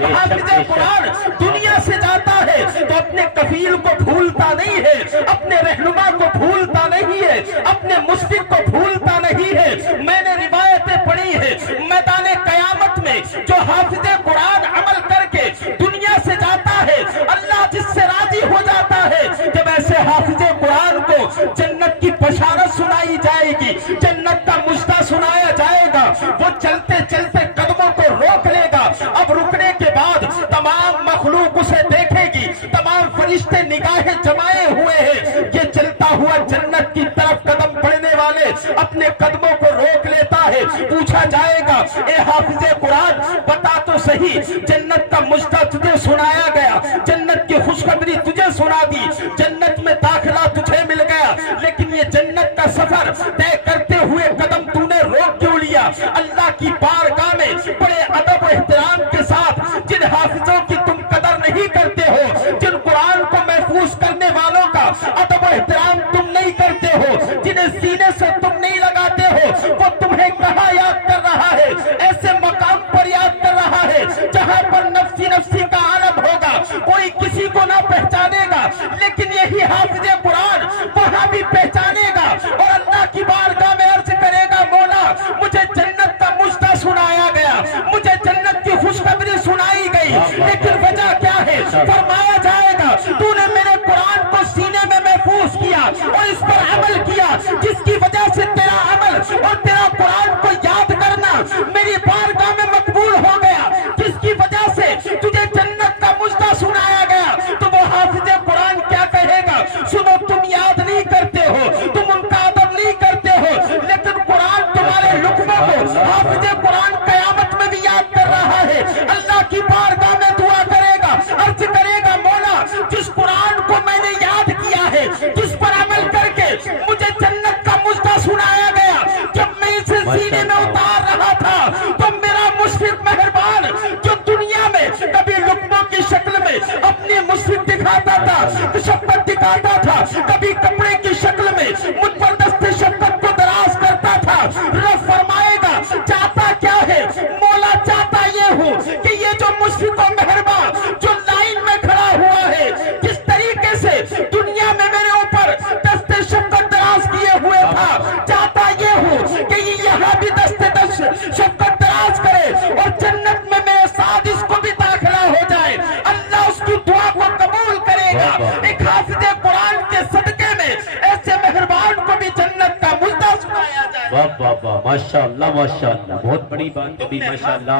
جب حافظ قرآن دنیا سے جاتا ہے تو اپنے کفیل کو بھولتا نہیں ہے، اپنے رہنما کو بھولتا نہیں ہے، اپنے مشفق کو بھولتا نہیں ہے۔ میں نے روایتیں پڑھی ہے میدان قیامت میں جو حافظ قرآن عمل کر کے دنیا سے جاتا ہے اللہ جس سے راضی ہو جاتا ہے، جب ایسے حافظ قرآن کو جنت کی بشارت سنائی جائے گی، جنت کا مژدہ سنایا جائے گا، وہ چلتے چلتے قدموں کو روک لے گا۔ اب رکنے کے بعد تمام مخلوق اسے دیکھے گی، تمام فرشتے نگاہیں جمائے ہوئے ہیں، یہ چلتا ہوا جنت کی طرف قدم بڑھنے والے اپنے قدموں کو روک لیتا ہے۔ پوچھا جائے گا اے حافظ قرآن بتا تو صحیح، جنت کا مژدہ تجھے سنایا گیا، جنت کی خوشخبری تجھے سنا دی، جنت میں داخلہ تجھے مل گیا، لیکن یہ جنت کا سفر طے کرتے ہوئے قدم تو نے روک کیوں لیا؟ اللہ کی بارگاہ میں بڑے ادب و احترام کے ساتھ جن حافظوں کی تم قدر نہیں کرتے ہو، جن قرآن کو محفوظ کرنے والوں کا ادب و احترام تم نہیں کرتے ہو، جنہیں سینے سے تم نہیں لگاتے ہو، وہ تمہیں کہاں یاد کر رہا ہے؟ ایسے مقام پر یاد کر رہا ہے جہاں پر نفسی نفسی کا عالم ہوگا، کوئی کسی کو نہ پہچانے گا، لیکن یہی حافظ قرآن وہاں بھی پہچانے گا اور اللہ کی بارگاہ میں عرض کرے گا مولا مجھے جنت کا مژدہ سنایا گیا، مجھے جنت کی خوشخبری سنائی گئی، لیکن وجہ کیا ہے؟ فرمایا جائے گا تو نے میرے قرآن کو سینے میں محفوظ کیا اور اس پر عمل کیا، جس کی وجہ سے تیرا عمل اور تیرا قرآن کو یاد کرنا میری بارگاہ میں مقبول ہو گیا، جس کی وجہ سے تجھے جنت کا مژدہ سنایا گیا۔ تو وہ حافظ قرآن کیا کہے گا؟ سنو تم یاد نہیں کرتے ہو، تم ان کا ادب نہیں کرتے ہو، لیکن قرآن تمہارے لقموں کو حافظ قرآن قیامت میں بھی یاد کر رہا ہے، اللہ کی بارگاہ میں دعا کرے گا، عرض کرے گا مولا جس قرآن کو میں نے یاد کیا ہے، جس پر عمل کر کے مجھے جنت کا مژدہ سنایا گیا، جب میں اسے سینے میں اتار رہا تھا تو میرا مشفق مہربان جو دنیا میں کبھی لقموں کی شکل میں اپنی مشفق دکھاتا تھا، شفقت دکھاتا تھا، کبھی کپڑے کی شکل میں مجھ پر دست شفقت کو دراز کرتا تھا، رب فرمائے گا چاہتا کیا ہے؟ مولا چاہتا یہ ہوں کہ یہ جو مشفق و مہربان جو لائن میں کھڑا ہوا ہے کس طریقے سے دنیا میں میرے اوپر دست شفقت دراز کیے ہوئے تھا، چاہتا یہ ہوں کہ یہ یہاں بھی دست شفقت دراز کرے اور جنت میں میرے ساتھ اس کو بھی داخلہ ہو جائے۔ اللہ اس کی دعا کو قبول کرے گا۔ ایک حافظ قرآن کے صدقے میں ایسے مہربان کو بھی جنت کا مژدہ سنایا جائے۔ واہ واہ واہ، ماشاءاللہ ماشاءاللہ، بہت بڑی بات ہے، ماشاءاللہ۔